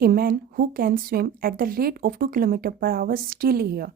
A man who can swim at the rate of 2 km/h still here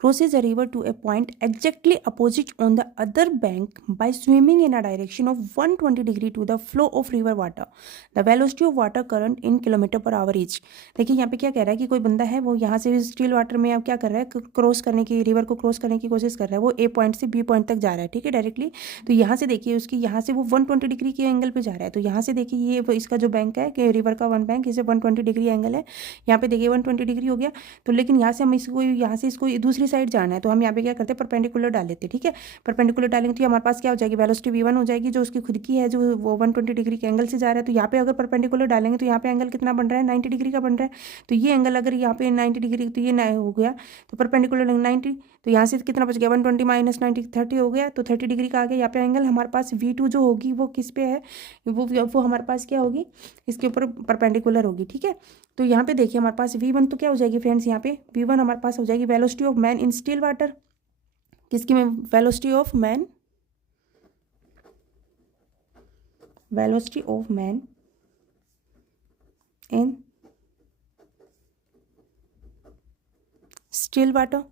crosses a river to a point exactly opposite on the other bank by swimming in a direction of 120 degree to the flow of river water. The velocity of water current in km/h each. देखिए यहाँ पे क्या कह रहा है कि कोई बंदा है वो यहाँ से स्टिल वाटर में अब क्या कर रहा है, क्रॉस करने की, रिवर को क्रॉस करने की कोशिश कर रहा है। वो ए पॉइंट से बी पॉइंट तक जा रहा है, ठीक है, डायरेक्टली। तो यहाँ से देखिए उसकी यहाँ से वो 120 डिग्री के एंगल पे जा रहा है। तो यहाँ से देखिए ये इसका जो बैंक है कि रिवर का वन बैंक, इसे 120 डिग्री एंगल है। यहाँ पे देखिए 120 डिग्री हो गया। तो लेकिन यहाँ से हम इसको यहाँ से इसको दूसरी साइड जाना है, तो हम यहाँ पे क्या करते हैं, परपेंडिकुलर डाल लेते हैं, ठीक है। परपेंडिकुलर डालेंगे तो हमारे पास क्या हो जाएगी, वेलोसिटी v1 हो जाएगी, जो उसकी खुद की है, जो वो 120 डिग्री के एंगल से जा रहा है। तो यहाँ पे अगर परपेंडिकुलर डालेंगे तो यहाँ पे एंगल कितना बन रहा है, 90 डिग्री का बन रहा है। तो ये एंगल अगर यहाँ पे 90 डिग्री, तो ये हो गया, तो परपेंडिकुलर 90, तो यहाँ से कितना बच गया, 120 माइनस 90 30 हो गया, तो 30 डिग्री का आ गया। यहाँ पे एंगल हमारे पास v2 जो होगी वो किस पे है, वो हमारे पास क्या होगी, इसके ऊपर परपेंडिकुलर होगी, ठीक है। तो यहाँ पे देखिए हमारे पास v1 तो क्या हो जाएगी फ्रेंड्स, यहाँ पे v1 हमारे पास हो जाएगी velocity of man in still water. किसकी में, velocity of man, velocity of man in still water,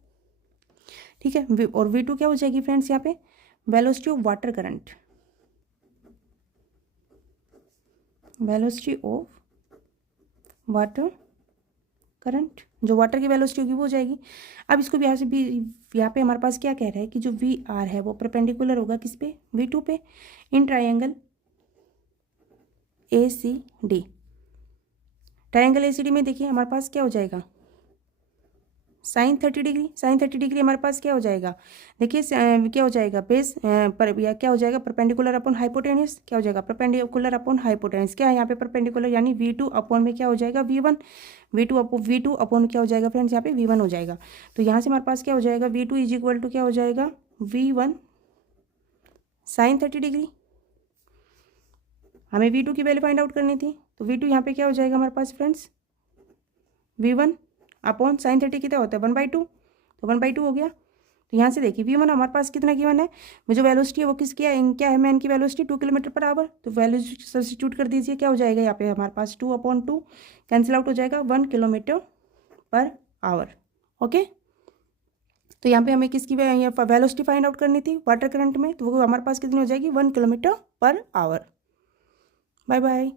ठीक है। और v2 क्या हो जाएगी फ्रेंड्स, यहाँ पे velocity of water current, velocity of water current, जो वाटर की वेलोसिटी होगी वो हो जाएगी। अब इसको यहाँ से भी, यहाँ पे हमारे पास क्या कह रहा है कि जो वी आर है वो परपेंडिकुलर होगा किस पे, v2 पे, in triangle ACD। Triangle ACD में देखिए हमारे पास क्या हो जाएगा, साइन 30 डिग्री, साइन 30 डिग्री हमारे पास क्या हो जाएगा, देखिए क्या हो जाएगा, बेस पर या क्या हो जाएगा, परपेंडिकुलर अपॉन हाइपोटेन्यूस, क्या हो जाएगा, परपेंडिकुलर अपॉन हाइपोटेन्यूस। क्या है यहाँ पे परपेंडिकुलर, यानी v2 अपॉन में क्या हो जाएगा, v1, v2 अपॉन क्या हो जाएगा फ्रेंड्स, यहाँ पे v1 हो जाएगा। तो यहाँ से हमारे पास क्या हो जाएगा, v2 इज इक्वल टू क्या हो जाएगा, v1 साइन 30 डिग्री। हमें v2 की वैल्यू फाइंड आउट करनी थी, तो v2 यहाँ पे क्या हो जाएगा हमारे पास फ्रेंड्स, v1 अपॉन साइन 30 कितना होता है, 1/2, तो 1/2 हो गया। तो यहाँ से देखिए v1 हमारे पास कितना गिवन है, वो जो वेलोसिटी है वो किसकी है, क्या है मैन की वेलोसिटी 2 km/h। तो वैल्यू सब्स्टिट्यूट कर दीजिए, क्या हो जाएगा यहाँ पे हमारे पास 2/2 कैंसिल आउट हो जाएगा, 1 km/h। ओके, तो यहाँ पे हमें किसकी वेलोसिटी फाइंड आउट करनी थी वाटर करंट में, तो वो हमारे पास कितनी हो जाएगी, 1 km/h। Bye bye.